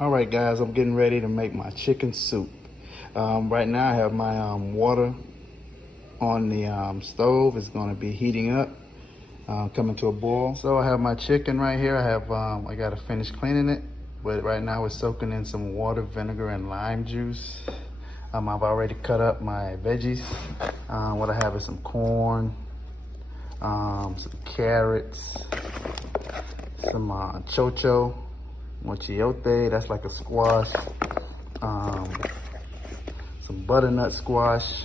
All right, guys, I'm getting ready to make my chicken soup. Right now I have my water on the stove. It's going to be heating up, coming to a boil. So I have my chicken right here. I got to finish cleaning it, but right now it's soaking in some water, vinegar, and lime juice. I've already cut up my veggies. What I have is some corn, some carrots, some chocho, mochiote, that's like a squash, some butternut squash,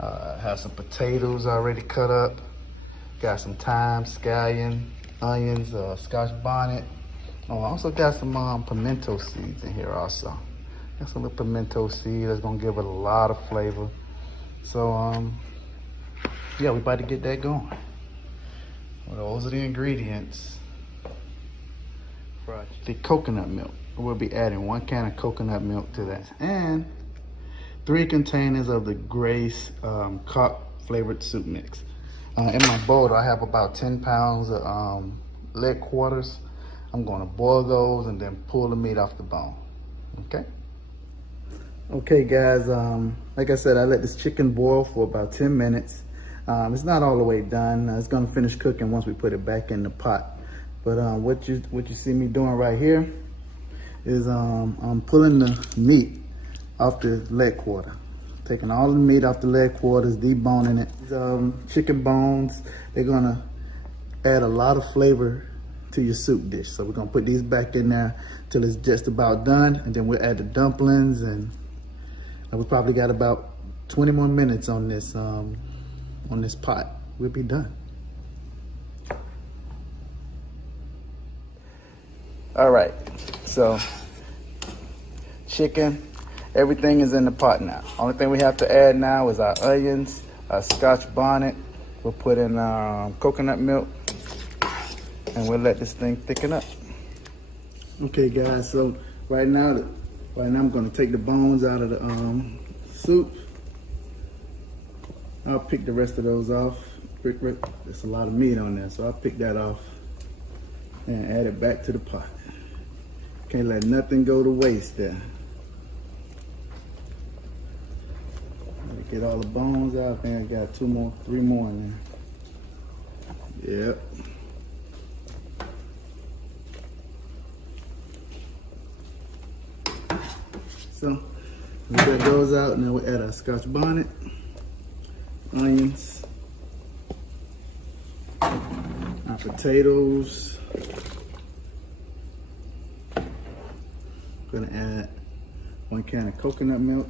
have some potatoes already cut up, got some thyme, scallion, onions, scotch bonnet. Oh, I also got some pimento seeds in here also. Got some little pimento seed that's gonna give it a lot of flavor. So yeah, we about to get that going. Well, those are the ingredients. The coconut milk. We'll be adding 1 can of coconut milk to that, and 3 containers of the Grace Cock flavored soup mix. In my bowl, I have about 10 pounds of leg quarters. I'm gonna boil those and then pull the meat off the bone, okay? Okay guys, like I said, I let this chicken boil for about 10 minutes. It's not all the way done. It's gonna finish cooking once we put it back in the pot. But what you see me doing right here is I'm pulling the meat off the leg quarter. Taking all the meat off the leg quarters, deboning it. These chicken bones, they're gonna add a lot of flavor to your soup dish. So we're gonna put these back in there till it's just about done, and then we'll add the dumplings, and we probably got about 20 more minutes on this pot. We'll be done. All right, so chicken, everything is in the pot now. Only thing we have to add now is our onions, our scotch bonnet. We'll put in coconut milk, and we'll let this thing thicken up. Okay guys, so right now I'm gonna take the bones out of the soup. I'll pick the rest of those off. There's a lot of meat on there, so I'll pick that off and add it back to the pot. Can't let nothing go to waste there. Get all the bones out. I think I got 3 more in there. Yep. So we get those out, and then we'll add our scotch bonnet, onions, our potatoes. Gonna add 1 can of coconut milk.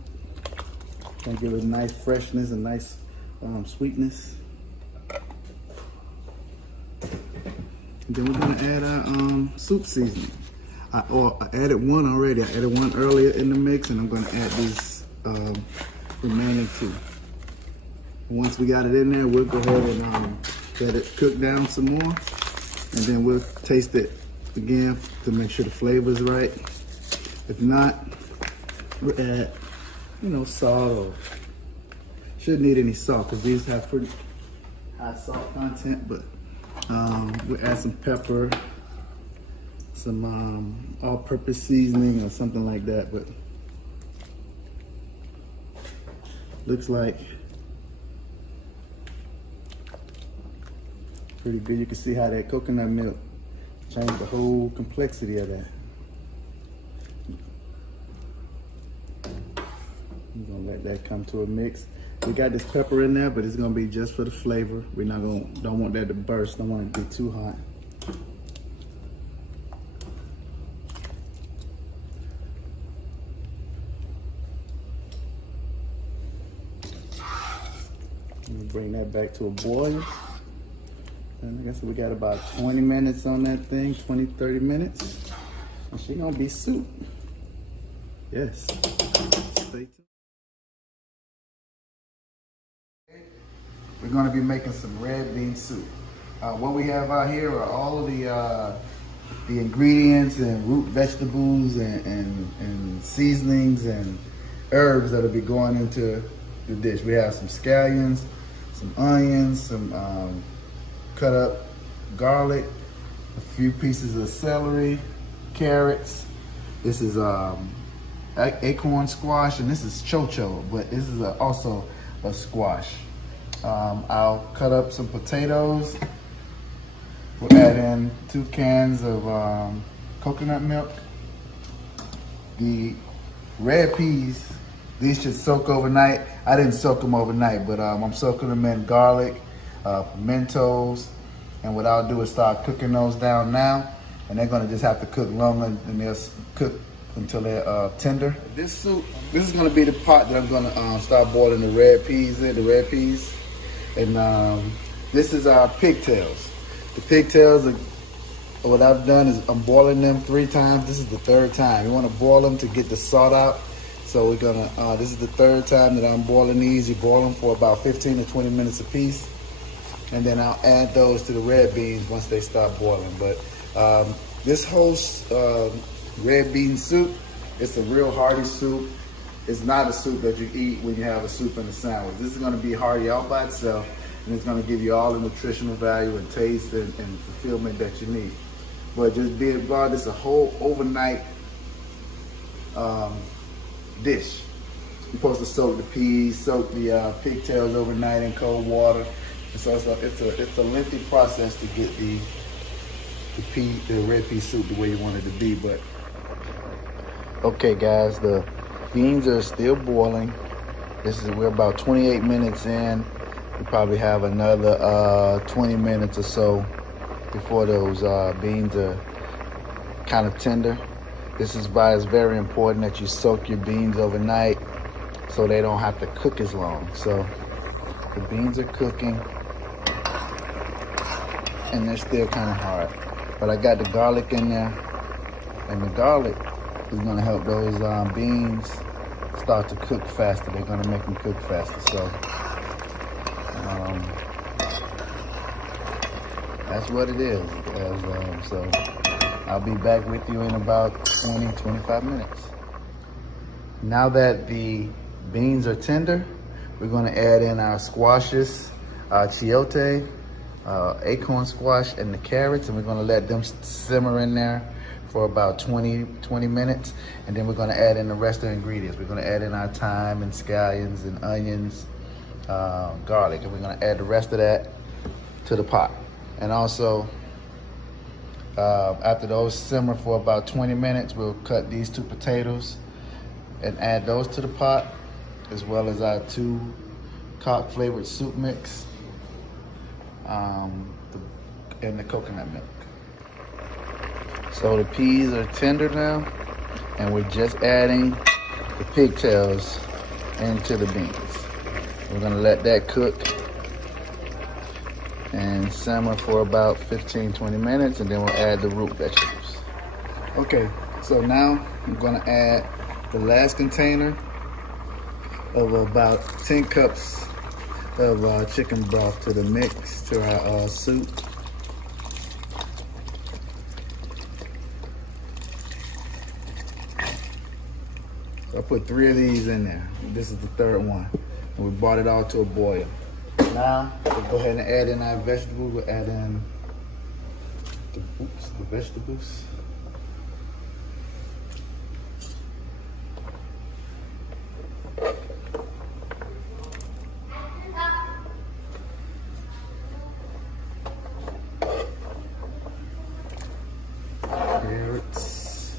Gonna give it a nice freshness and nice sweetness. And then we're gonna add our soup seasoning. I added 1 already. I added 1 earlier in the mix, and I'm gonna add these remaining 2. Once we got it in there, we'll go ahead and let it cook down some more, and then we'll taste it again to make sure the flavor is right. If not, we'll add, salt, or shouldn't need any salt because these have pretty high salt content, but we'll add some pepper, some all-purpose seasoning or something like that, but looks like pretty good. You can see how that coconut milk changed the whole complexity of that. I'm gonna let that come to a mix. We got this pepper in there, but it's gonna be just for the flavor. We're not don't want that to burst. Don't want it to be too hot. Let me bring that back to a boil. And I guess we got about 20 minutes on that thing, 20, 30 minutes. And she's gonna be soup. Yes. Stay tuned. We're gonna be making some red bean soup. What we have out here are all of the ingredients and root vegetables and seasonings and herbs that'll be going into the dish. We have some scallions, some onions, some cut up garlic, a few pieces of celery, carrots. This is acorn squash, and this is chocho, but this is also a squash. I'll cut up some potatoes. We'll add in 2 cans of coconut milk. The red peas, these should soak overnight. I didn't soak them overnight, but I'm soaking them in garlic, pimentos, and what I'll do is start cooking those down now, and they're gonna just have to cook longer, and they'll cook until they're tender. This soup, this is gonna be the pot that I'm gonna start boiling the red peas in, and this is our pigtails. The pigtails, what I've done is I'm boiling them 3 times. This is the 3rd time. You want to boil them to get the salt out. So we're gonna, this is the 3rd time that I'm boiling these. You boil them for about 15 to 20 minutes a piece. And then I'll add those to the red beans once they start boiling. But this whole red bean soup, it's a real hearty soup. It's not a soup that you eat when you have a soup in a sandwich. This is gonna be hearty all by itself. And it's gonna give you all the nutritional value and taste and fulfillment that you need. But just be about this a whole overnight dish. You're supposed to soak the peas, soak the pigtails overnight in cold water. And so it's a lengthy process to get the red pea soup the way you want it to be. But okay, guys, the beans are still boiling. We're about 28 minutes in. We probably have another 20 minutes or so before those beans are kind of tender. This is why it's very important that you soak your beans overnight so they don't have to cook as long. So the beans are cooking and they're still kind of hard. But I got the garlic in there, and the garlic is gonna help those beans start to cook faster. They're gonna make them cook faster. So that's what it is. So I'll be back with you in about 20-25 minutes. Now that the beans are tender, we're gonna add in our squashes, chayote, acorn squash, and the carrots, and we're gonna let them simmer in there for about 20 minutes, and then we're gonna add in the rest of the ingredients. We're gonna add in our thyme and scallions and onions, garlic, and we're gonna add the rest of that to the pot. And also, after those simmer for about 20 minutes, we'll cut these 2 potatoes and add those to the pot, as well as our 2 cock flavored soup mix, and the coconut milk. So the peas are tender now, and we're just adding the pigtails into the beans. We're gonna let that cook and simmer for about 15-20 minutes, and then we'll add the root vegetables. Okay, so now I'm gonna add the last container of about 10 cups of chicken broth to the mix, to our soup. So I put 3 of these in there. This is the 3rd one. And we brought it all to a boil. Now, we'll go ahead and add in our vegetables. We'll add in the vegetables. Carrots.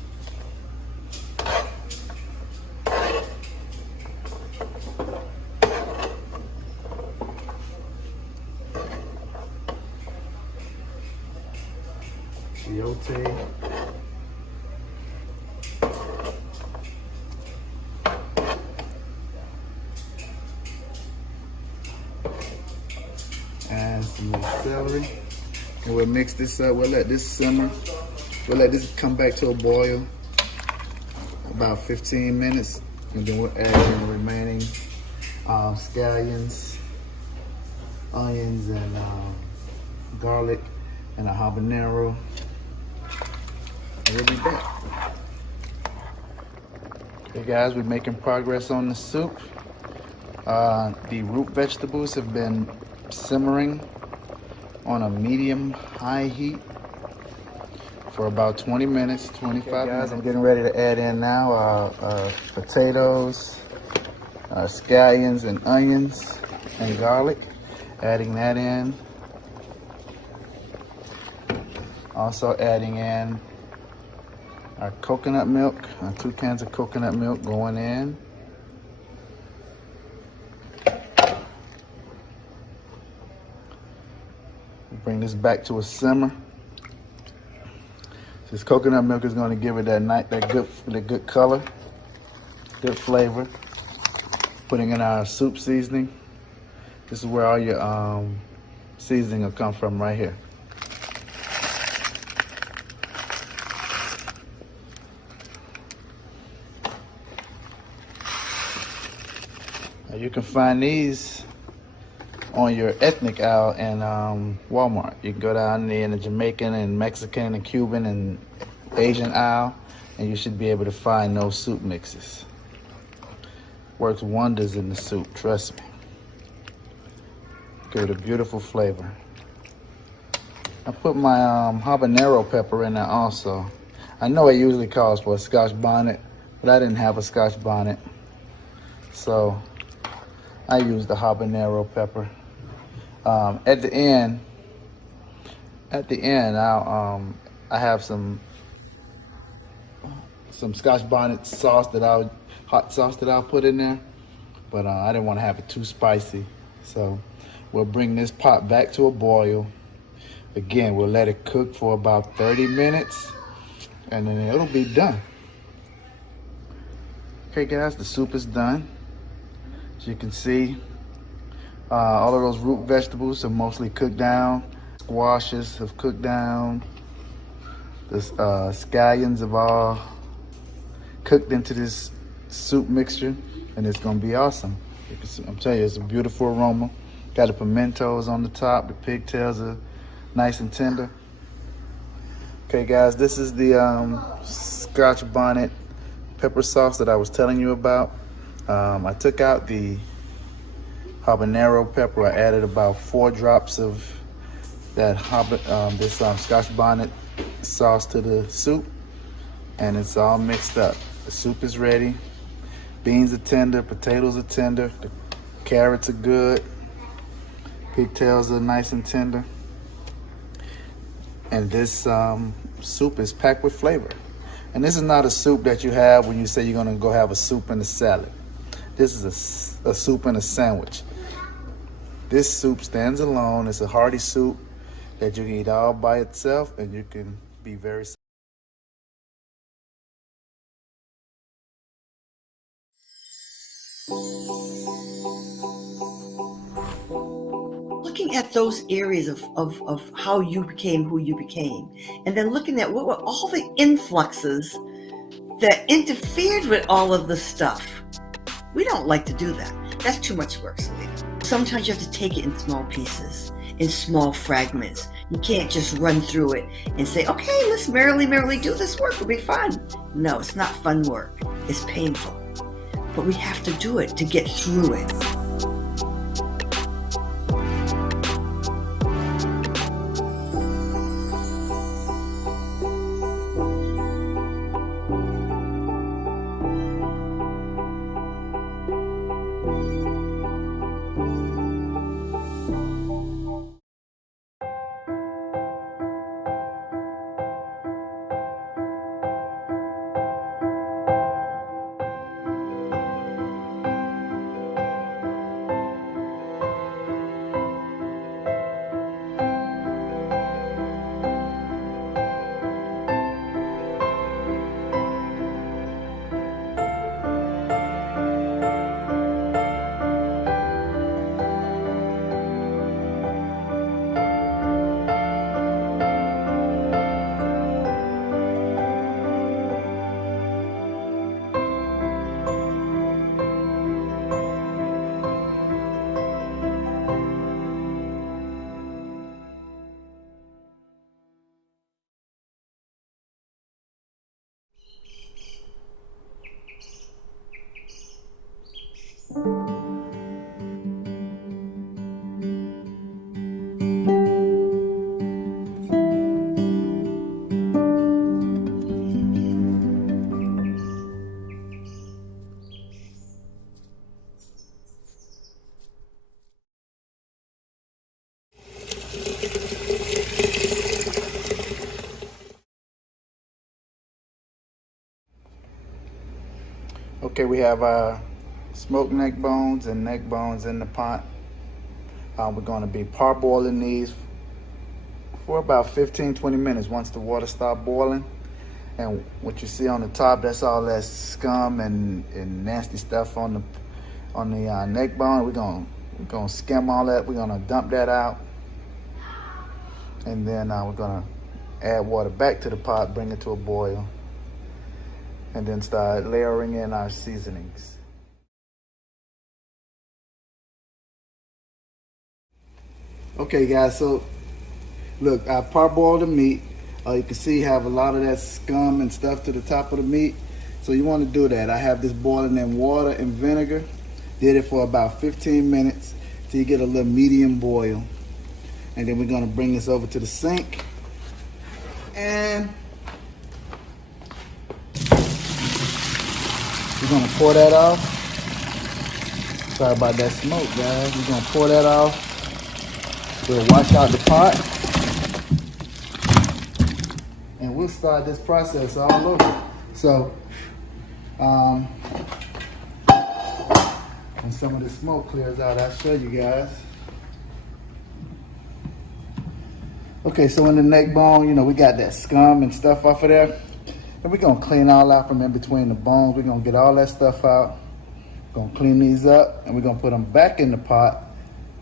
Chayote. And some more celery. And we'll mix this up. We'll let this simmer. We'll let this come back to a boil about 15 minutes. And then we'll add in the remaining scallions, onions, and garlic, and a habanero. And we'll be back. Hey guys, we're making progress on the soup. The root vegetables have been simmering on a medium-high heat for about 20 minutes, 25 minutes. Guys, I'm getting ready to add in now potatoes, scallions and onions and garlic. Adding that in. Also adding in our coconut milk, 2 cans of coconut milk going in. Bring this back to a simmer. This coconut milk is going to give it that good color, good flavor. Putting in our soup seasoning. This is where all your seasoning will come from, right here. Now you can find these on your ethnic aisle in Walmart. You can go down there in the Jamaican and Mexican and Cuban and Asian aisle, and you should be able to find those soup mixes. Works wonders in the soup, trust me. Give it a beautiful flavor. I put my habanero pepper in there also. I know it usually calls for a Scotch bonnet, but I didn't have a Scotch bonnet, so I used the habanero pepper. At the end, I have some Scotch bonnet sauce hot sauce that I'll put in there, but I didn't want to have it too spicy, so we'll bring this pot back to a boil. Again, we'll let it cook for about 30 minutes, and then it'll be done. Okay, guys, the soup is done. As you can see, all of those root vegetables are mostly cooked down. Squashes have cooked down. The scallions have all cooked into this soup mixture, and it's gonna be awesome. I'm telling you, it's a beautiful aroma. Got the pimentos on the top. The pigtails are nice and tender. Okay, guys, this is the Scotch bonnet pepper sauce that I was telling you about. I took out the habanero pepper. I added about 4 drops of that Scotch bonnet sauce to the soup, and it's all mixed up. The soup is ready. Beans are tender, potatoes are tender, the carrots are good, pigtails are nice and tender, and this soup is packed with flavor. And this is not a soup that you have when you say you're gonna go have a soup and a salad. This is a soup and a sandwich. This soup stands alone. It's a hearty soup that you can eat all by itself, and you can be very looking at those areas of how you became who you became, and then looking at what were all the influxes that interfered with all of the stuff. We don't like to do that. That's too much work, Selena. Sometimes you have to take it in small pieces, in small fragments. You can't just run through it and say, okay, let's merrily do this work. It'll be fun. No, it's not fun work. It's painful. But we have to do it to get through it. Okay, we have our smoked neck bones and neck bones in the pot. We're going to be parboiling these for about 15-20 minutes once the water starts boiling. And what you see on the top, that's all that scum and nasty stuff on the neck bone. We're gonna skim all that. We're gonna dump that out, and then we're gonna add water back to the pot, bring it to a boil, and then start layering in our seasonings. Okay, guys. So look, I parboiled the meat. You can see have a lot of that scum and stuff to the top of the meat. So you want to do that. I have this boiling in water and vinegar. Did it for about 15 minutes till you get a little medium boil. And then we're going to bring this over to the sink. And we're going to pour that off. Sorry about that smoke, guys. We're going to pour that off. We'll wash out the pot. And we'll start this process all over. So, when some of the smoke clears out, I'll show you guys. Okay, so in the neck bone, you know, we got that scum and stuff off of there. And we're gonna clean all out from in between the bones. We're gonna get all that stuff out. We're gonna clean these up, and we're gonna put them back in the pot.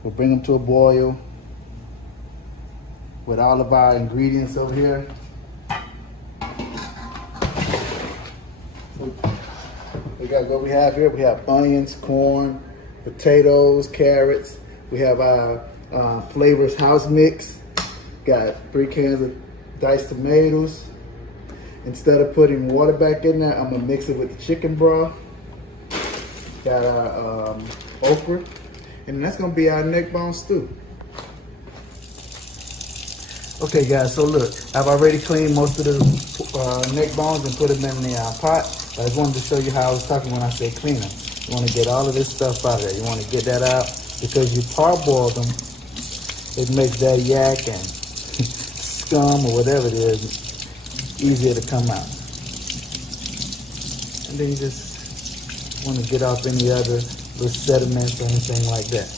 We'll bring them to a boil with all of our ingredients over here. We got what we have here. We have onions, corn, potatoes, carrots. We have our Flavors house mix. Got 3 cans of diced tomatoes. Instead of putting water back in there, I'm gonna mix it with the chicken broth. Got our okra, and that's gonna be our neck bone stew. Okay, guys. So look, I've already cleaned most of the neck bones and put them in the pot. I just wanted to show you how I was talking when I say clean them. You want to get all of this stuff out of there. You want to get that out because you parboil them. It makes that yak and scum or whatever it is easier to come out. And then you just want to get off any other little sediments or anything like that.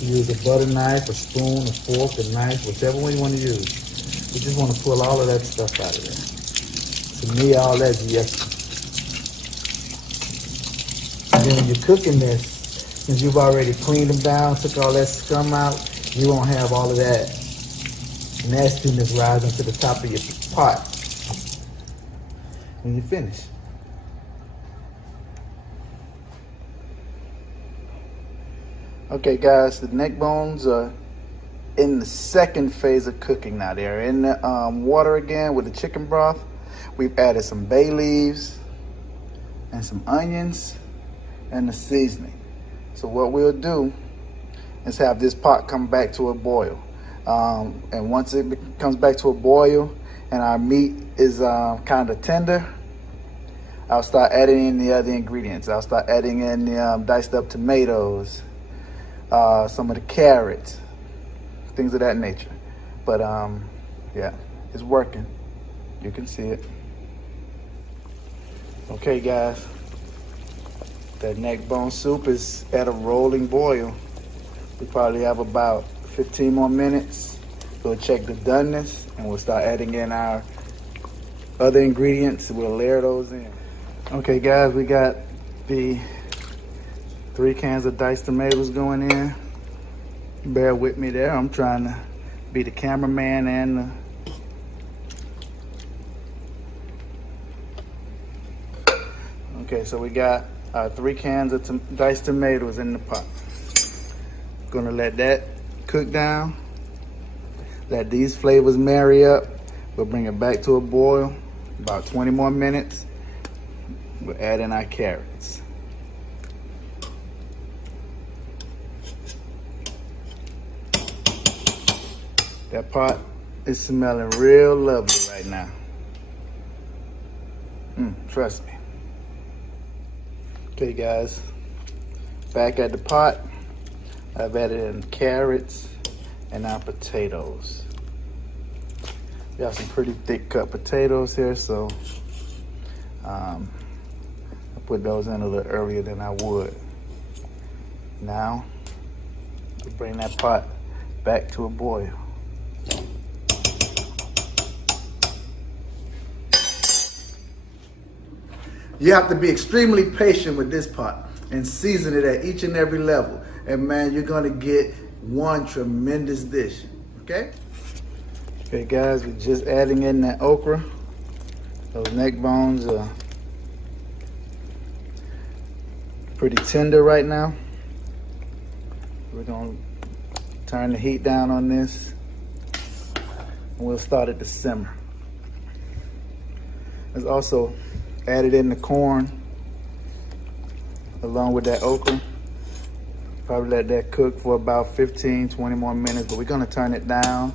You use a butter knife, a spoon, a fork, a knife, whichever one you want to use. You just want to pull all of that stuff out of there. To me, all that's yucky. And then when you're cooking this, since you've already cleaned them down, took all that scum out, you won't have all of that nastiness rising to the top of your pot when you finish. Okay, guys, the neck bones are in the second phase of cooking now. They're in the water again with the chicken broth. We've added some bay leaves and some onions and the seasoning. So what we'll do is have this pot come back to a boil. And once it comes back to a boil and our meat is kind of tender, I'll start adding in the other ingredients. I'll start adding in the diced up tomatoes, some of the carrots, things of that nature. But yeah, it's working. You can see it. Okay, guys, that neck bone soup is at a rolling boil. We probably have about 15 more minutes. We'll check the doneness and we'll start adding in our other ingredients. We'll layer those in. Okay, guys, we got the 3 cans of diced tomatoes going in. Bear with me there. I'm trying to be the cameraman and the okay, so we got our 3 cans of diced tomatoes in the pot. Gonna let that cook down. Let these flavors marry up. We'll bring it back to a boil. About 20 more minutes. We'll add in our carrots. That pot is smelling real lovely right now. Trust me. Okay, guys, back at the pot. I've added in carrots and our potatoes. We got some pretty thick cut potatoes here, so I put those in a little earlier than I would. Now, we bring that pot back to a boil. You have to be extremely patient with this pot and season it at each and every level. And man, you're gonna get one tremendous dish, okay? Okay guys, we're just adding in that okra. Those neck bones are pretty tender right now. We're gonna turn the heat down on this and we'll start it to simmer. Let's also added in the corn along with that okra. Probably let that cook for about 15, 20 more minutes, but we're gonna turn it down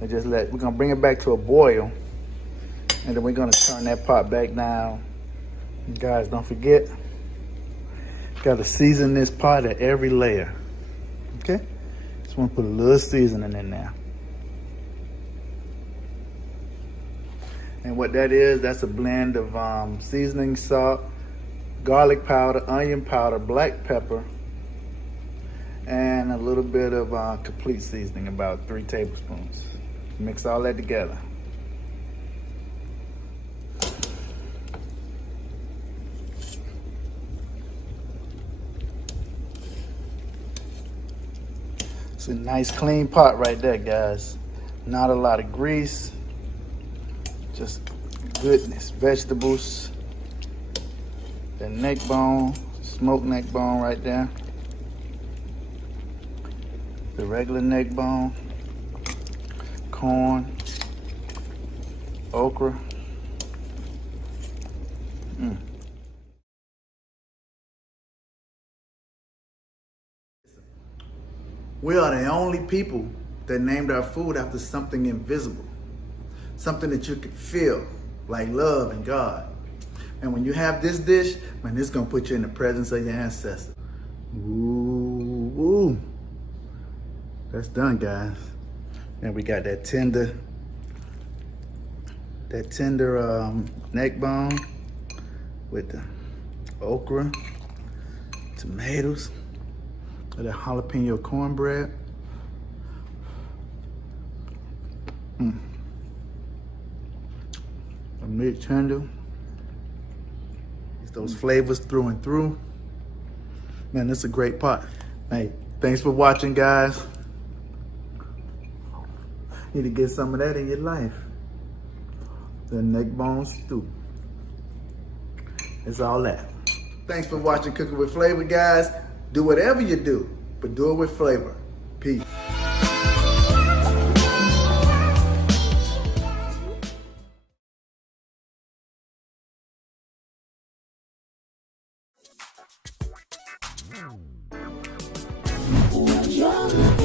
and we're gonna bring it back to a boil, and then we're gonna turn that pot back down. And guys, don't forget, gotta season this pot at every layer, okay? Just wanna put a little seasoning in there. And what that is, that's a blend of seasoning salt, garlic powder, onion powder, black pepper, and a little bit of complete seasoning, about 3 tablespoons. Mix all that together. It's a nice clean pot right there, guys. Not a lot of grease. Just goodness, vegetables, the neck bone, smoked neck bone right there, the regular neck bone, corn, okra. We are the only people that named our food after something invisible. Something that you could feel, like love and God. And when you have this dish, man, this is gonna put you in the presence of your ancestors. Ooh, ooh. That's done, guys. And we got that tender neck bone with the okra, tomatoes, and the jalapeno cornbread. Meat tender. It's those flavors through and through. Man, this is a great pot. Hey, thanks for watching, guys. Need to get some of that in your life. The neck bone stew. It's all that. Thanks for watching Cooking with Flavor, guys. Do whatever you do, but do it with flavor. Peace. Yeah.